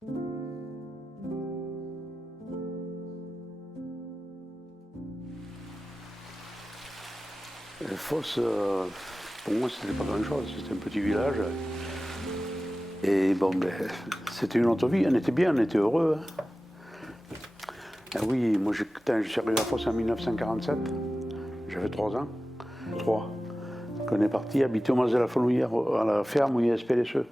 Fos, pour moi, c'était pas grand-chose. C'était un petit village. Et bon, ben, c'était une autre vie. On était bien, on était heureux. Hein. Ah oui, moi, quand je suis arrivé à Fos en 1947. J'avais 3 ans. 3. On est parti habiter au Mas de la Fenouillère, à la ferme où il y a SPLSE.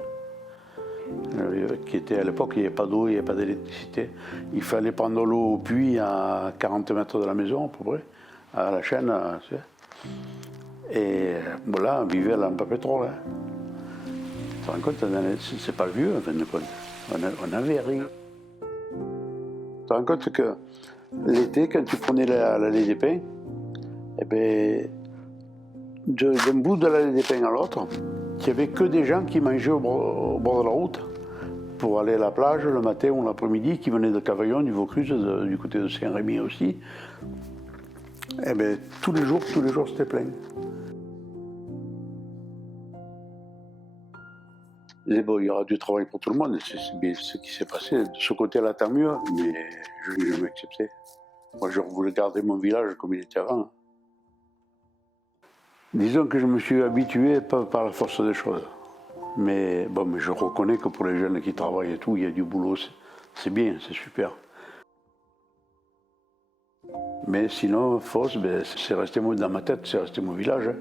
Qui était à l'époque, il n'y avait pas d'eau, il n'y avait pas d'électricité. Il fallait prendre l'eau au puits à 40 mètres de la maison, à peu près, à la chaîne. Tu sais. Et bon, là, on vivait à lampe à pétrole. Hein. Tu te rends compte, c'est pas vieux, en fin de compte. On n'avait rien. Tu te rends compte que l'été, quand tu prenais l'allée des pins, eh ben, d'un bout de l'allée des pins à l'autre, il n'y avait que des gens qui mangeaient au bord de la route pour aller à la plage le matin ou l'après-midi, qui venaient de Cavaillon, du Vaucluse, du côté de Saint-Rémy aussi. Eh bien, tous les jours, c'était plein. Et bon, il y aura du travail pour tout le monde, c'est bien ce qui s'est passé. De ce côté-là, tant mieux, mais je n'ai jamais accepté. Moi, je voulais garder mon village comme il était avant. Disons que je me suis habitué par la force des choses. Mais bon, mais je reconnais que pour les jeunes qui travaillent et tout, il y a du boulot, c'est bien, c'est super. Mais sinon, Fos, ben, c'est resté dans ma tête, c'est resté mon village. Hein.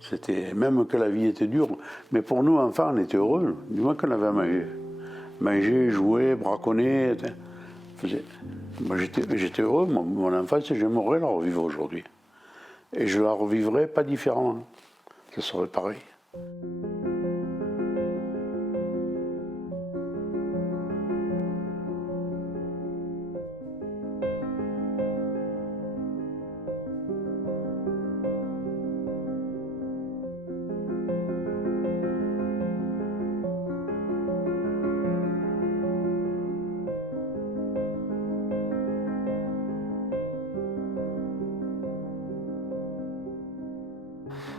C'était, même que la vie était dure, mais pour nous, enfants, on était heureux, du moins qu'on avait à manger. Manger, jouer, braconner. Moi, j'étais heureux, mon enfance, j'aimerais la revivre aujourd'hui. Et je la revivrais pas différemment. Ça serait pareil.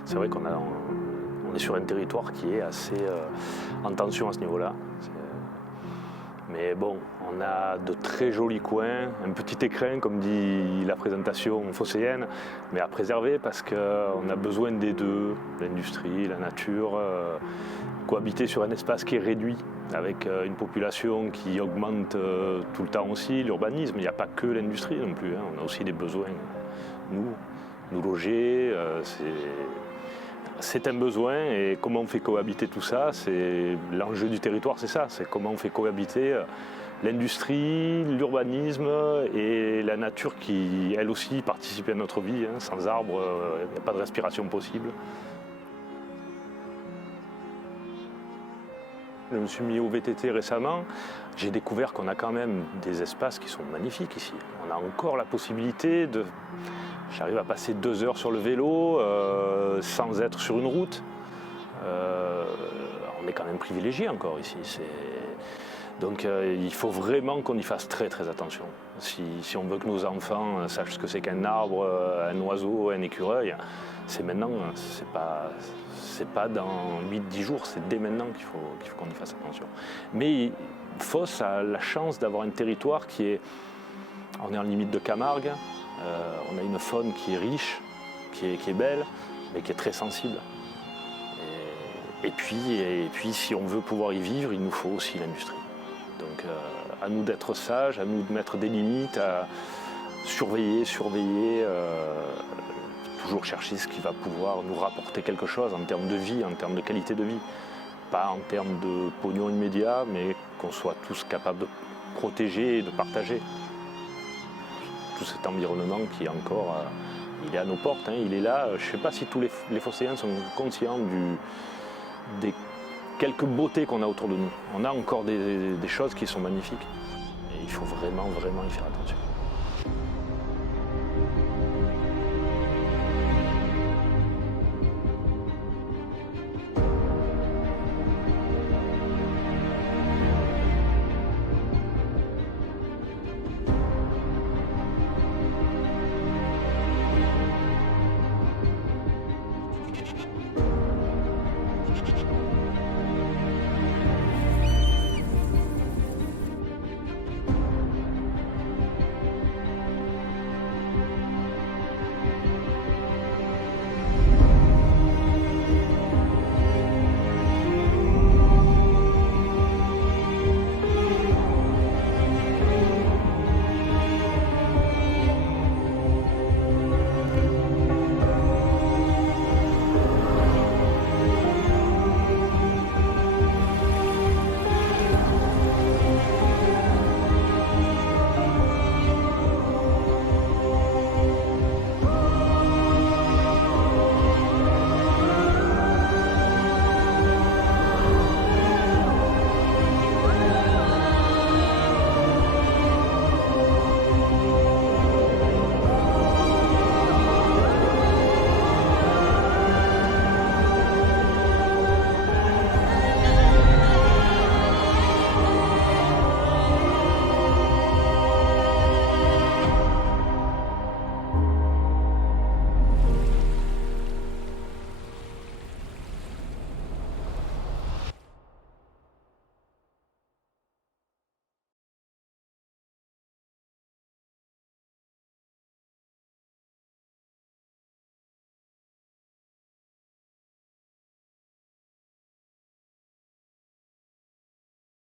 C'est vrai qu'on est sur un territoire qui est assez en tension à ce niveau-là. Mais bon, on a de très jolis coins, un petit écrin, comme dit la présentation phocéenne, mais à préserver parce qu'on a besoin des deux, l'industrie, la nature, cohabiter sur un espace qui est réduit, avec une population qui augmente tout le temps aussi, l'urbanisme. Il n'y a pas que l'industrie non plus, hein. On a aussi des besoins, nous loger, c'est un besoin, et comment on fait cohabiter tout ça, c'est l'enjeu du territoire, c'est ça, c'est comment on fait cohabiter l'industrie, l'urbanisme et la nature qui, elle aussi, participe à notre vie. Hein. Sans arbres, il n'y a pas de respiration possible. Je me suis mis au VTT récemment, j'ai découvert qu'on a quand même des espaces qui sont magnifiques ici. On a encore la possibilité de... J'arrive à passer 2 heures sur le vélo sans être sur une route. On est quand même privilégié encore ici. Donc il faut vraiment qu'on y fasse très très attention. Si on veut que nos enfants sachent ce que c'est qu'un arbre, un oiseau, un écureuil, c'est maintenant, c'est pas dans 8-10 jours, c'est dès maintenant qu'il faut qu'on y fasse attention. Mais Fos a la chance d'avoir un territoire qui est... On est en limite de Camargue, on a une faune qui est riche, qui est belle, mais qui est très sensible. Et puis, si on veut pouvoir y vivre, il nous faut aussi l'industrie. Donc, à nous d'être sages, à nous de mettre des limites, à surveiller, toujours chercher ce qui va pouvoir nous rapporter quelque chose en termes de vie, en termes de qualité de vie. Pas en termes de pognon immédiat, mais qu'on soit tous capables de protéger et de partager. Tout cet environnement qui est encore, il est à nos portes, hein, il est là. Je ne sais pas si tous les phocéens sont conscients des quelques beautés qu'on a autour de nous. On a encore des choses qui sont magnifiques et il faut vraiment, vraiment y faire attention.